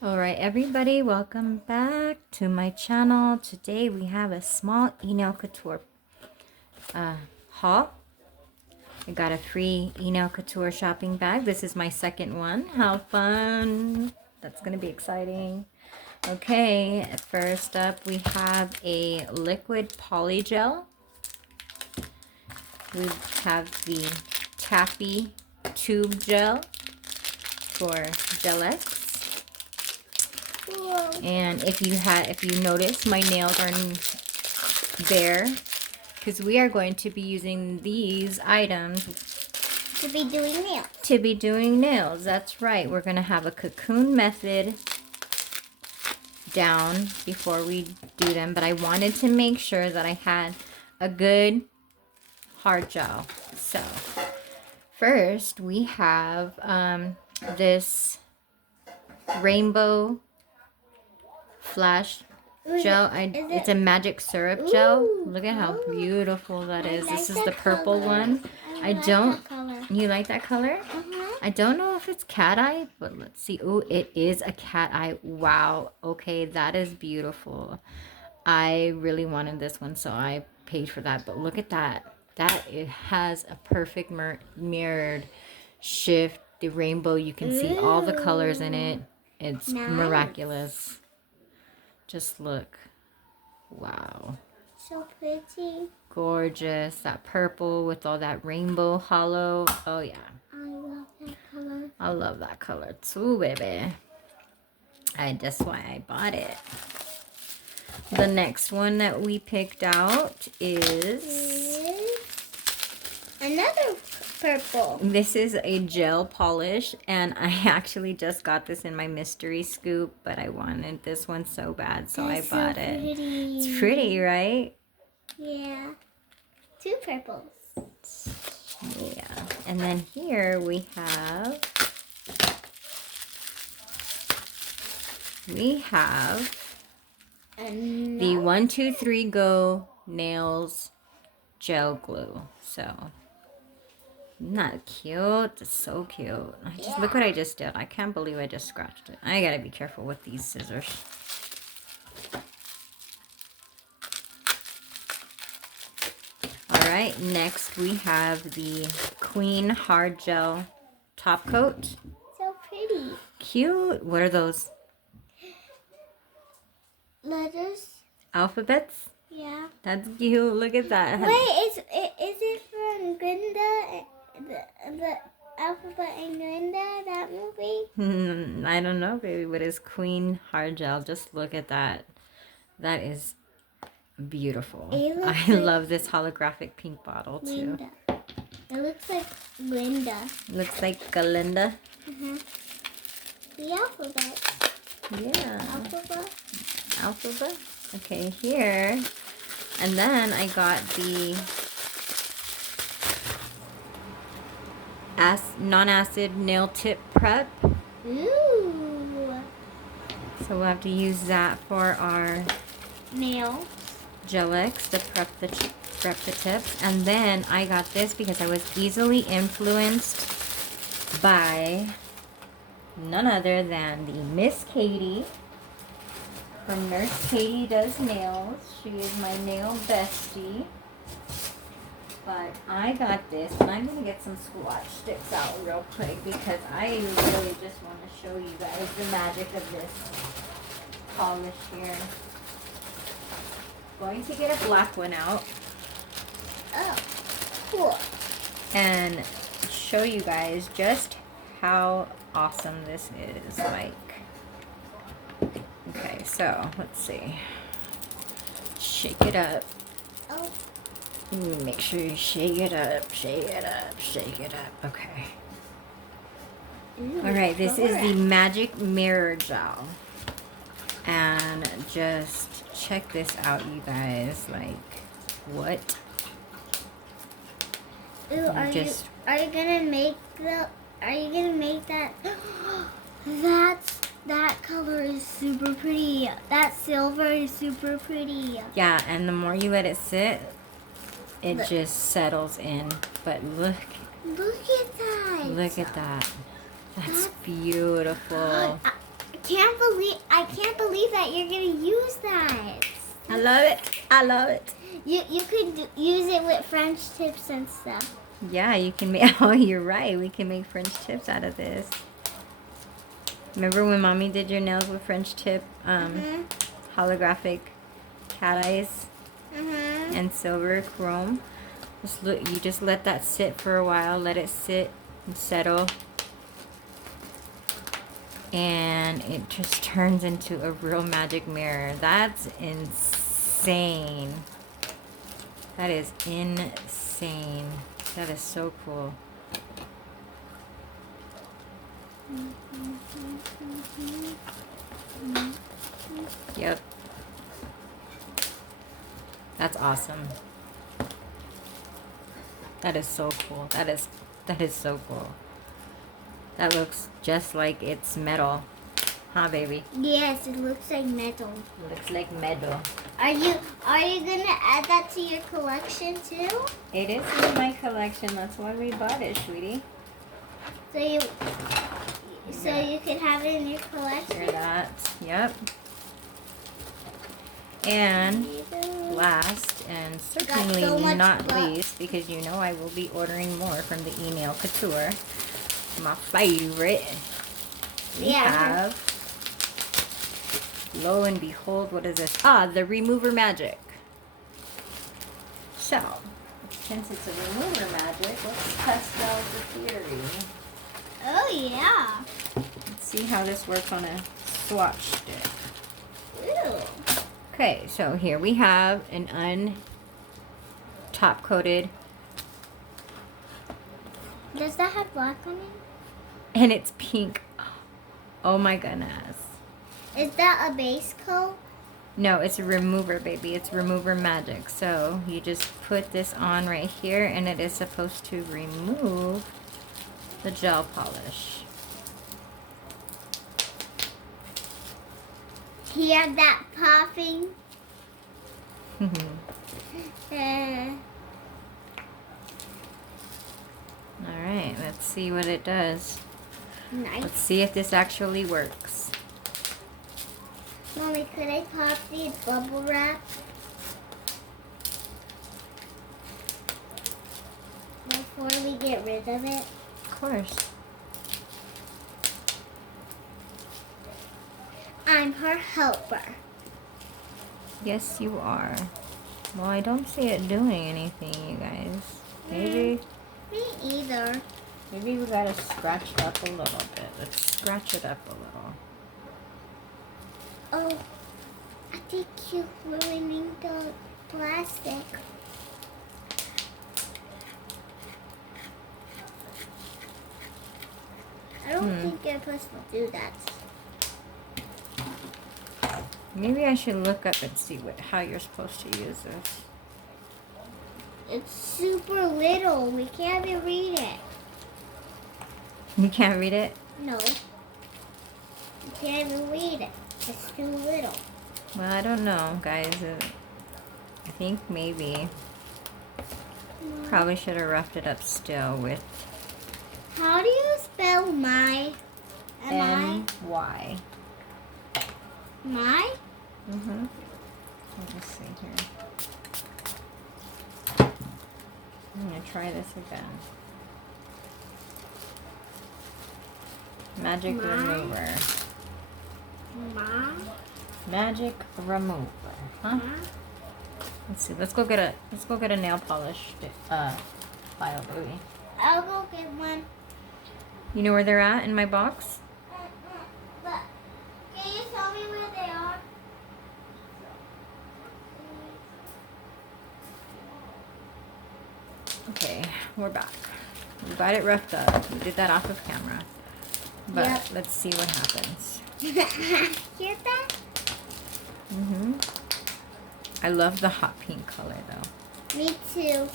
Alright everybody, welcome back to my channel. Today we have a small EnailCouture haul. I got a free EnailCouture shopping bag. This is my second one. How fun! That's going to be exciting. Okay, first up we have a liquid poly gel. We have the taffy tube gel for gelettes. And if you notice, my nails are bare because we are going to be using these items to be doing nails. That's right. We're going to have a cocoon method down before we do them, but I wanted to make sure that I had a good hard gel. So first we have this rainbow flash gel. It's a magic syrup gel. Look at how beautiful that is. This is the purple one. You like that color? I don't know if it's cat eye, but let's see. Oh, it is a cat eye. Wow. Okay, that is beautiful. I really wanted this one, so I paid for that. But look at that. It has a perfect mirrored shift. The rainbow, you can see all the colors in it. It's miraculous. Just look. Wow. So pretty. Gorgeous. That purple with all that rainbow hollow. Oh, yeah. I love that color. I love that color too, baby. That's why I bought it. The next one that we picked out is another purple. This is a gel polish, and I actually just got this in my mystery scoop, but I wanted this one so bad, so I bought it. Pretty. It's pretty, right? Yeah. Two purples. Yeah. And then here we have the 1, 2, 3 Go Nails Gel Glue. So, isn't that cute? It's so cute. Look what I just did. I can't believe I just scratched it. I gotta be careful with these scissors. Alright, next we have the Queen Hard Gel Top Coat. So pretty. Cute. What are those? Letters. Alphabets? Yeah. That's cute. Look at that. Wait, is it from Glinda? The alphabet in Glinda, that movie? I don't know, baby, but it's Queen Hard Gel. Just look at that. That is beautiful. I love this holographic pink bottle too. Glinda. It looks like Glinda. Looks like Galinda. The alphabet. Yeah. Alphabet. Okay, here. And then I got the non-acid nail tip prep. Ooh. So we'll have to use that for our Nail. Gel-X to prep the tips. And then I got this because I was easily influenced by none other than the Miss Katie from Nurse Katie Does Nails. She is my nail bestie. But I got this, and I'm going to get some swatch sticks out real quick because I really just want to show you guys the magic of this polish here. Going to get a black one out. Oh, cool. And show you guys just how awesome this is. Like, okay, so let's see. Shake it up. Oh. Make sure you shake it up, shake it up, shake it up. Okay. Alright, this is the Magic Mirror Gel. And just check this out, you guys. Like, what? Ooh, are you gonna make that? That color is super pretty. That silver is super pretty. Yeah, and the more you let it sit, it just settles in. But look at that. Look at that. That's beautiful. I can't believe that you're gonna use that. I love it. I love it. You could use it with French tips and stuff. Yeah, you can make, oh, you're right. We can make French tips out of this. Remember when Mommy did your nails with French tip, holographic cat eyes and silver chrome? You just let that sit for a while. Let it sit and settle. And it just turns into a real magic mirror. That's insane. That is insane. That is so cool. Yep. That's awesome. That is so cool. That is so cool. That looks just like it's metal. Huh, baby? Yes, it looks like metal. Looks like metal. Are you gonna add that to your collection too? It is in my collection. That's why we bought it, sweetie. So you could have it in your collection. Hear that? Yep. And last and certainly so much not luck. least, because you know I will be ordering more from the EnailCouture. My favorite. We have, lo and behold, what is this? Ah, the remover magic. So, since it's a remover magic, let's test out the theory. Oh yeah. Let's see how this works on a swatch stick. Ew. Okay, so here we have an top coated, Does that have black on it? and it's pink. Oh my goodness. Is that a base coat? No, it's a remover, baby. It's remover magic. So you just put this on right here, and it is supposed to remove the gel polish. Hear that popping? All right, let's see what it does. Nice. Let's see if this actually works. Mommy, could I pop the bubble wrap? Before we get rid of it? Of course. I'm her helper. Yes, you are. Well, I don't see it doing anything, you guys. Maybe, Me either. maybe we gotta scratch it up a little bit. Let's scratch it up a little. Oh, I think you're ruining the plastic. I don't think you're supposed to do that. Maybe I should look up and see how you're supposed to use this. It's super little. We can't even read it. You can't read it? No. We can't even read it. It's too little. Well, I don't know, guys. I think maybe probably should have roughed it up still with How do you spell my? M-Y. My? Mm-hmm. Let me see here. I'm gonna try this again. Magic My? remover. My? Magic remover. Huh? My? Let's see. Let's go get a nail polish file, baby. I'll go get one. You know where they're at in my box? But can you tell me where they are? Okay, we're back. We got it roughed up. We did that off of camera. But Yep. let's see what happens. Hear that? Mm-hmm. I love the hot pink color though. Me too.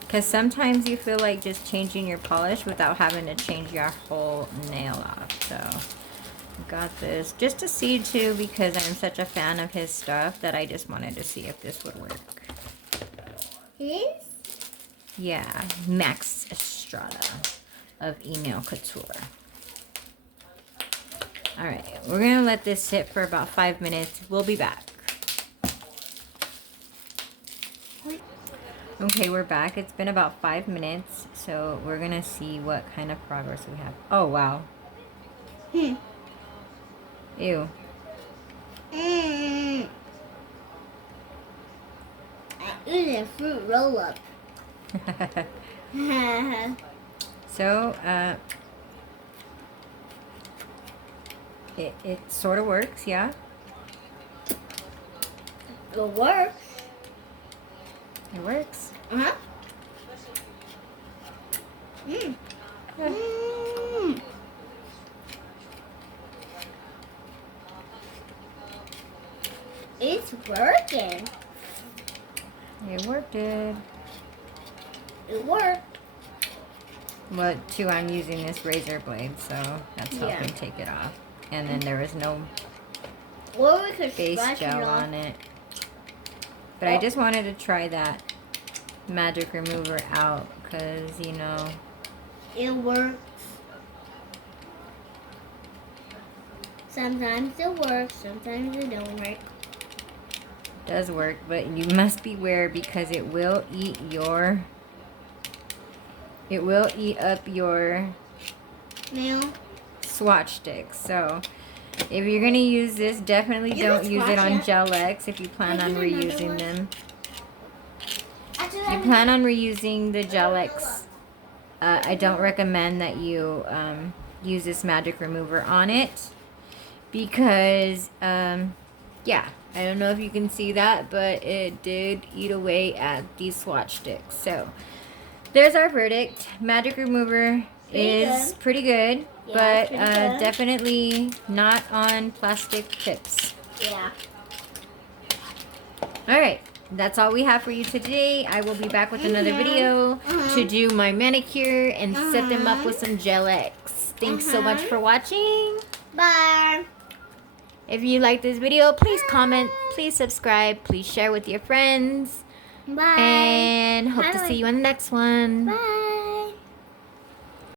Because sometimes you feel like just changing your polish without having to change your whole nail off. So, got this just to see too, because I'm such a fan of his stuff that I just wanted to see if this would work. His? Yeah, Max Estrada. of EnailCouture. Alright, we're going to let this sit for about 5 minutes. We'll be back. Okay, we're back. It's been about 5 minutes, so we're going to see what kind of progress we have. Oh, wow. Ew. It is a fruit roll-up. So, it sort of works, yeah? It works. It works. Uh-huh. It's working. It worked it. It worked. But too, I'm using this razor blade, so that's helping Yeah. take it off. And then there was no Or we could base scratch gel it off. on it. But I just wanted to try that magic remover out because, you know, It works. Sometimes it works, sometimes it don't work. it does work. But you must beware because it will eat your... It will eat up your Nail. swatch sticks. So if you're going to use this, definitely You don't can use it swatch on it. Gel X if you plan I on did another reusing one. them. I did If you plan on reusing the Gel X, I don't recommend that you use this magic remover on it because, yeah, I don't know if you can see that, but it did eat away at these swatch sticks. So there's our verdict. Magic remover is pretty good, Yeah, but pretty good. definitely not on plastic tips. Yeah. All right, that's all we have for you today. I will be back with another video to do my manicure and set them up with some Gel X. Thanks so much for watching. Bye. If you like this video, please comment, please subscribe, please share with your friends, Bye. and hope to see you on the next one. Bye.